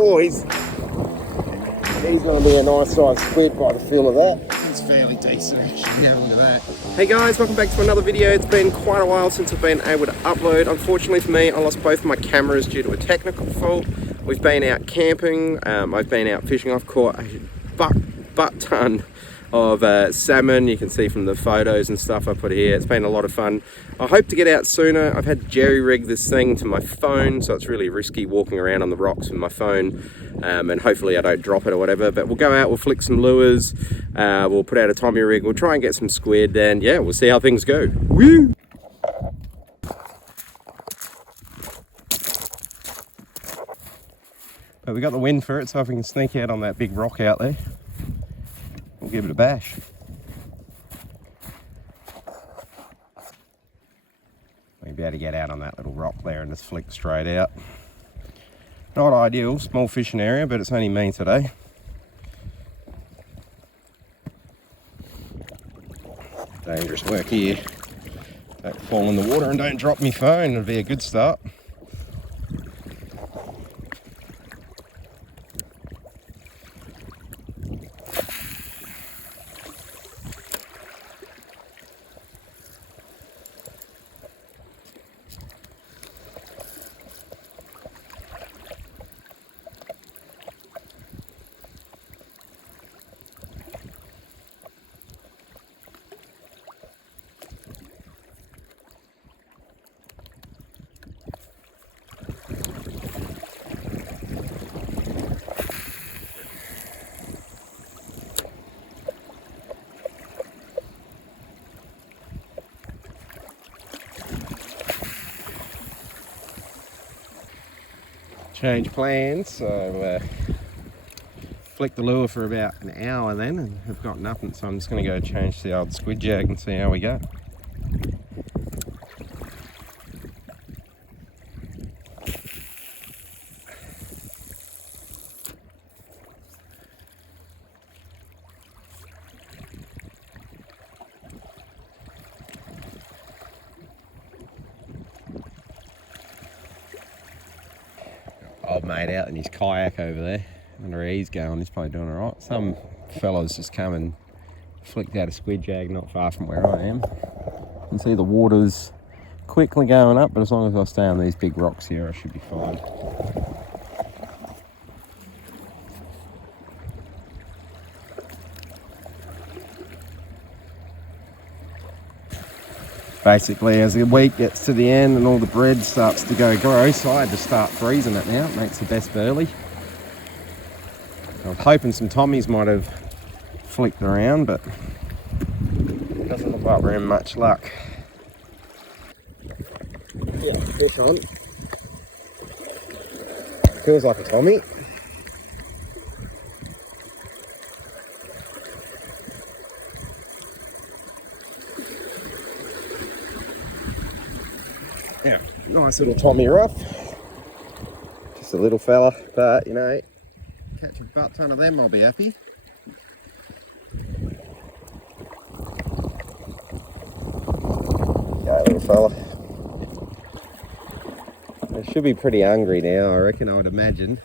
Oh, he's going to be a nice sized squid by the feel of that. It's fairly decent actually, now look at that. Hey guys, welcome back to another video. It's been quite a while since I've been able to upload. Unfortunately for me, I lost both my cameras due to a technical fault. We've been out camping, I've been out fishing. I've caught a butt ton of salmon. You can see from the photos and stuff I put here. It's been a lot of fun. I hope to get out sooner. I've had to jerry rig this thing to my phone, so it's really risky walking around on the rocks with my phone, and hopefully I don't drop it or whatever. But we'll go out, we'll flick some lures, we'll put out a tommy rig, we'll try and get some squid, and yeah, we'll see how things go. Woo! But we got the wind for it, so if we can sneak out on that big rock out there, we'll give it a bash. We'll be able to get out on that little rock there and just flick straight out. Not ideal, small fishing area, but it's only me today. Dangerous work here. Don't fall in the water and don't drop my phone, it'll be a good start. Change plans, so flicked the lure for about an hour then and have got nothing, so I'm just going to go change the old squid jag and see how we go. Old mate out in his kayak over there. I wonder where he's going. He's probably doing alright. Some fellas just come and flicked out a squid jag not far from where I am. You can see the water's quickly going up, but as long as I stay on these big rocks here, I should be fine. Basically, as the week gets to the end and all the bread starts to go gross, I had to start freezing it now. It makes the best burley. I was hoping some tommies might have flicked around, but it doesn't look like we're in much luck. Yeah, fish on. Feels like a tommy. Yeah, nice little tommy rough. Just a little fella, but you know, catch a butt ton of them, I'll be happy. Go, little fella. They should be pretty hungry now, I reckon, I would imagine.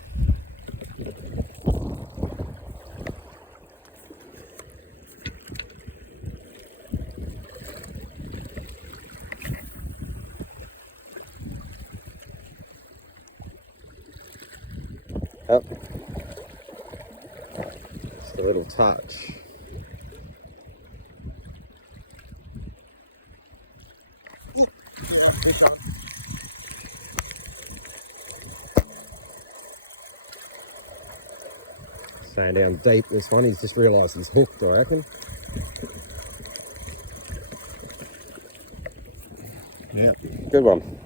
Oh. Just a little touch. Staying down deep, this one. He's just realised he's hooked, I reckon. Yeah, good one.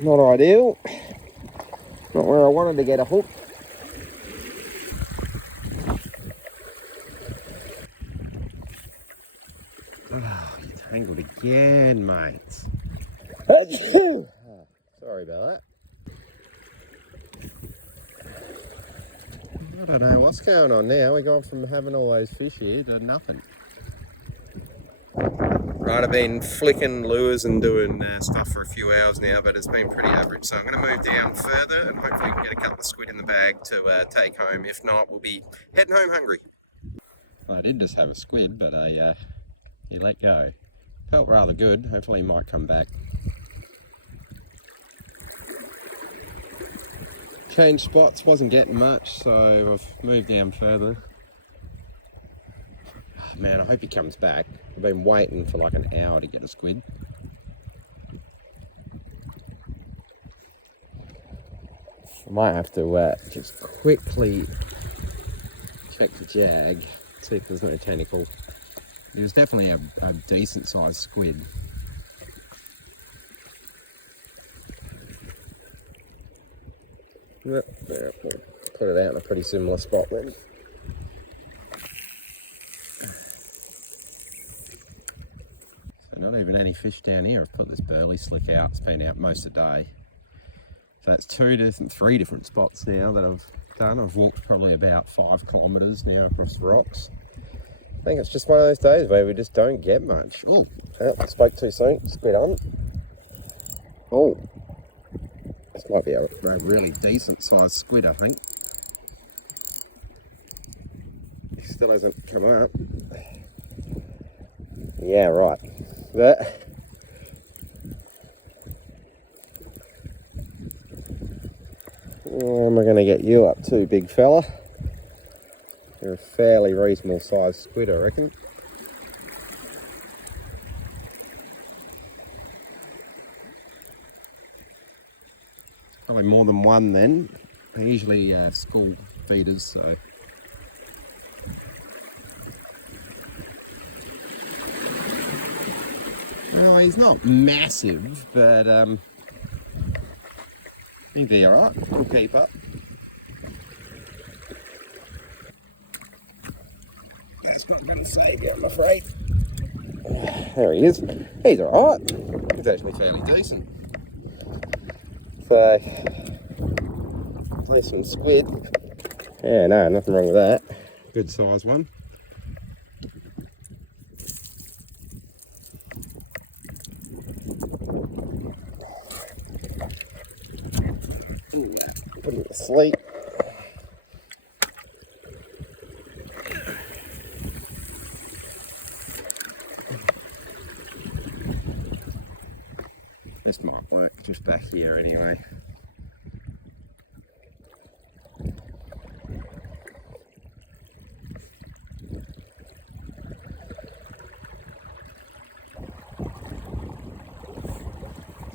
Not ideal. Not where I wanted to get a hook. Oh, you tangled again, mate. Oh, sorry about that. I don't know what's going on now. We're going from having all those fish here to nothing. Right, I've been flicking lures and doing stuff for a few hours now, but it's been pretty average. So I'm going to move down further and hopefully we can get a couple of squid in the bag to take home. If not, we'll be heading home hungry. I did just have a squid, but he let go. Felt rather good. Hopefully he might come back. Changed spots, wasn't getting much, so I've moved down further. Oh, man, I hope he comes back. I've been waiting for like an hour to get a squid. I might have to just quickly check the jag, see if there's no tentacle. It was definitely a decent sized squid. Yep, there, put it out in a pretty similar spot then. So not even any fish down here. I've put this burley slick out. It's been out most of the day. So that's three different spots now that I've done. I've walked probably about 5 kilometres now across the rocks. I think it's just one of those days where we just don't get much. Oh, I spoke too soon. Squid on. Oh. This might be a really decent sized squid, I think. He still hasn't come up. Yeah, right. But am I going to get you up too, big fella? You're a fairly reasonable sized squid, I reckon. Probably more than one then. They're usually school feeders, so. Well, he's not massive, but he'll be alright. He'll keep up. That's got a bit of saviour, I'm afraid. There he is. He's alright. He's actually fairly decent. So, decent squid. Yeah, no, nothing wrong with that. Good size one. Put him to sleep. This might work just back here anyway.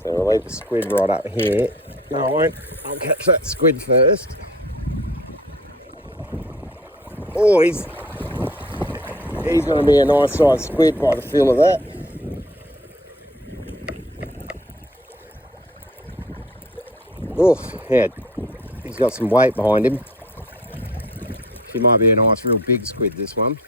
So I'll leave the squid right up here. No, I won't. I'll catch that squid first. Oh, he's going to be a nice sized squid by the feel of that. Oh, yeah, he's got some weight behind him. She might be a nice, real big squid, this one.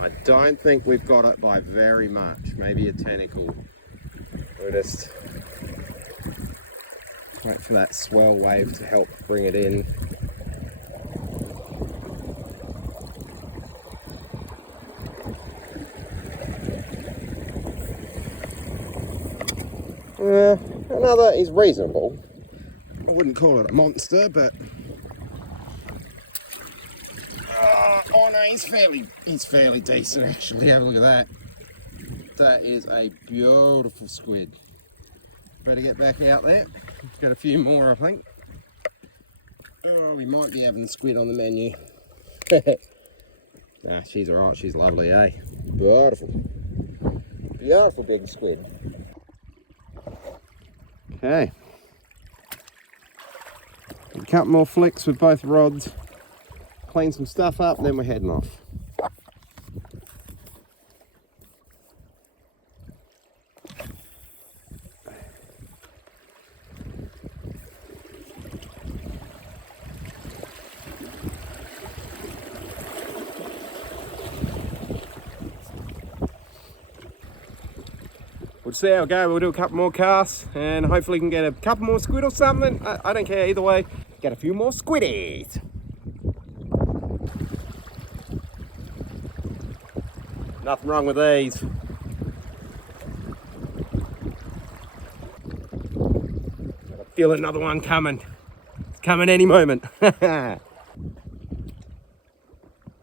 I don't think we've got it by very much, maybe a tentacle. We'll just wait for that swell wave to help bring it in. Another is reasonable. I wouldn't call it a monster, but oh no, he's fairly decent actually. Have a look at that. That is a beautiful squid. Better get back out there. Got a few more, I think. Oh, we might be having squid on the menu. Nah, she's alright. She's lovely, eh? Beautiful. Beautiful big squid. Okay. A couple more flicks with both rods. Clean some stuff up, and then we're heading off. we'll see how it goes. We'll do a couple more casts and hopefully can get a couple more squid or something. I don't care either way. Get a few more squiddies. Nothing wrong with these. I feel another one coming. It's coming any moment. So,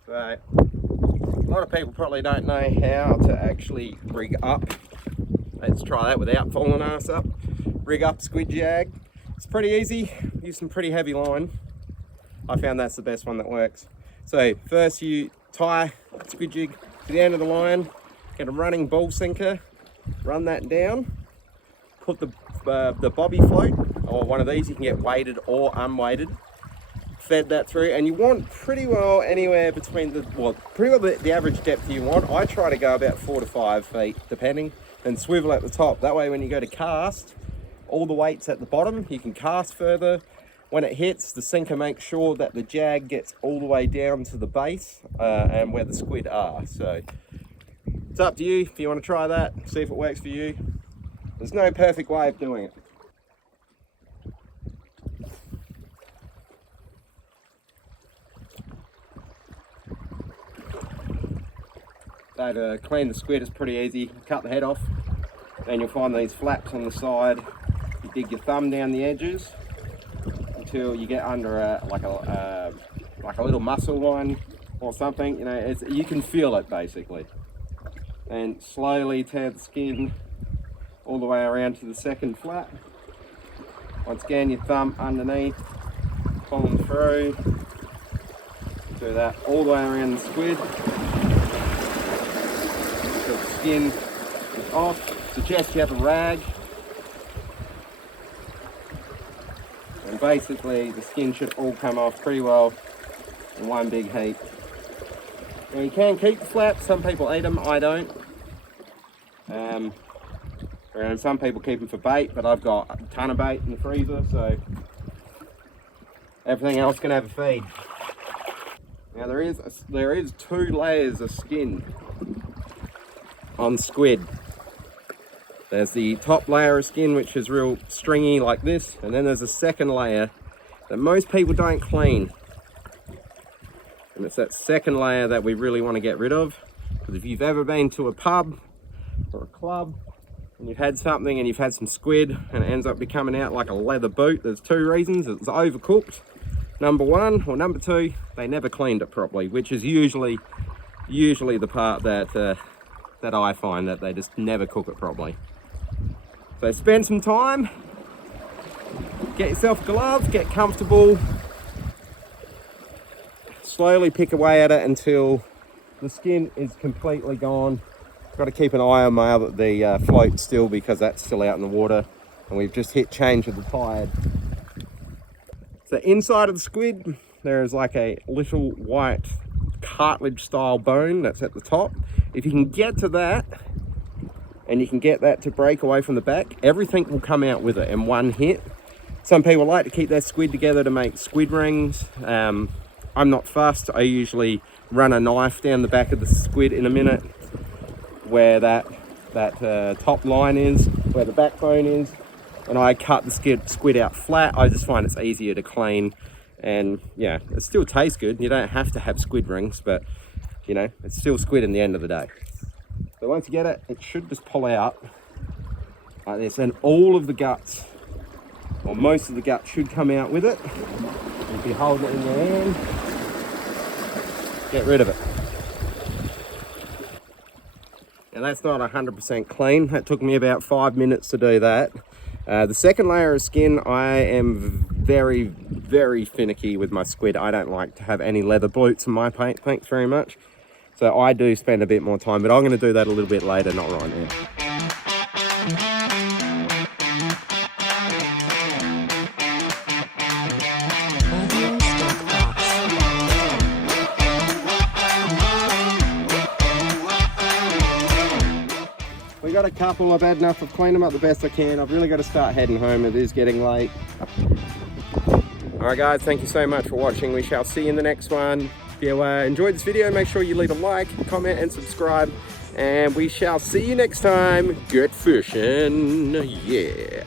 a lot of people probably don't know how to actually rig up. Let's try that without falling ass up. Rig up squid jag. It's pretty easy. Use some pretty heavy line. I found that's the best one that works. So first you tie squid jig to the end of the line, get a running ball sinker, run that down, put the bobby float, or one of these, you can get weighted or unweighted, fed that through, and you want pretty well anywhere between the average depth you want. I try to go about 4 to 5 feet depending, and swivel at the top. That way when you go to cast, all the weight's at the bottom, you can cast further. When it hits, the sinker makes sure that the jag gets all the way down to the base and where the squid are. So it's up to you if you want to try that, see if it works for you. There's no perfect way of doing it. So to clean the squid is pretty easy. Cut the head off, then you'll find these flaps on the side. You dig your thumb down the edges until you get under like a little muscle line or something. You know, you can feel it basically. And slowly tear the skin all the way around to the second flap. Once again, your thumb underneath, pulling through. Do that all the way around the squid. So the skin is off. Suggest you have a rag. And basically the skin should all come off pretty well in one big heap. Now you can keep the flaps, some people eat them, I don't. And some people keep them for bait, but I've got a ton of bait in the freezer, so everything else can have a feed. Now there is 2 layers of skin on squid. There's the top layer of skin, which is real stringy like this, and then there's a second layer that most people don't clean. And it's that second layer that we really want to get rid of. Because if you've ever been to a pub or a club and you've had something and you've had some squid and it ends up becoming out like a leather boot, there's 2 reasons. It's overcooked, number 1, or number 2, they never cleaned it properly, which is usually the part that I find that they just never cook it properly. So spend some time, get yourself gloves, get comfortable, slowly pick away at it until the skin is completely gone. Got to keep an eye on the float still, because that's still out in the water and we've just hit change of the tide. So inside of the squid there is like a little white cartilage style bone that's at the top. If you can get to that and you can get that to break away from the back, everything will come out with it in one hit. Some people like to keep their squid together to make squid rings. I'm not fussed. I usually run a knife down the back of the squid in a minute where that top line is, where the backbone is, and I cut the squid out flat. I just find it's easier to clean, and yeah, it still tastes good. You don't have to have squid rings, but you know, it's still squid in the end of the day. So once you get it, it should just pull out like this, and all of the guts, or most of the guts, should come out with it. If you hold it in your hand, get rid of it. Now that's not 100% clean. That took me about 5 minutes to do that. The second layer of skin, I am very, very finicky with my squid. I don't like to have any leather boots in my paint, thanks very much. So I do spend a bit more time, but I'm going to do that a little bit later, not right now. We got a couple. I've had enough. I've cleaned them up the best I can. I've really got to start heading home. It is getting late. Alright guys, thank you so much for watching. We shall see you in the next one. If you enjoyed this video, make sure you leave a like, comment and subscribe. And we shall see you next time. Good fishing. Yeah.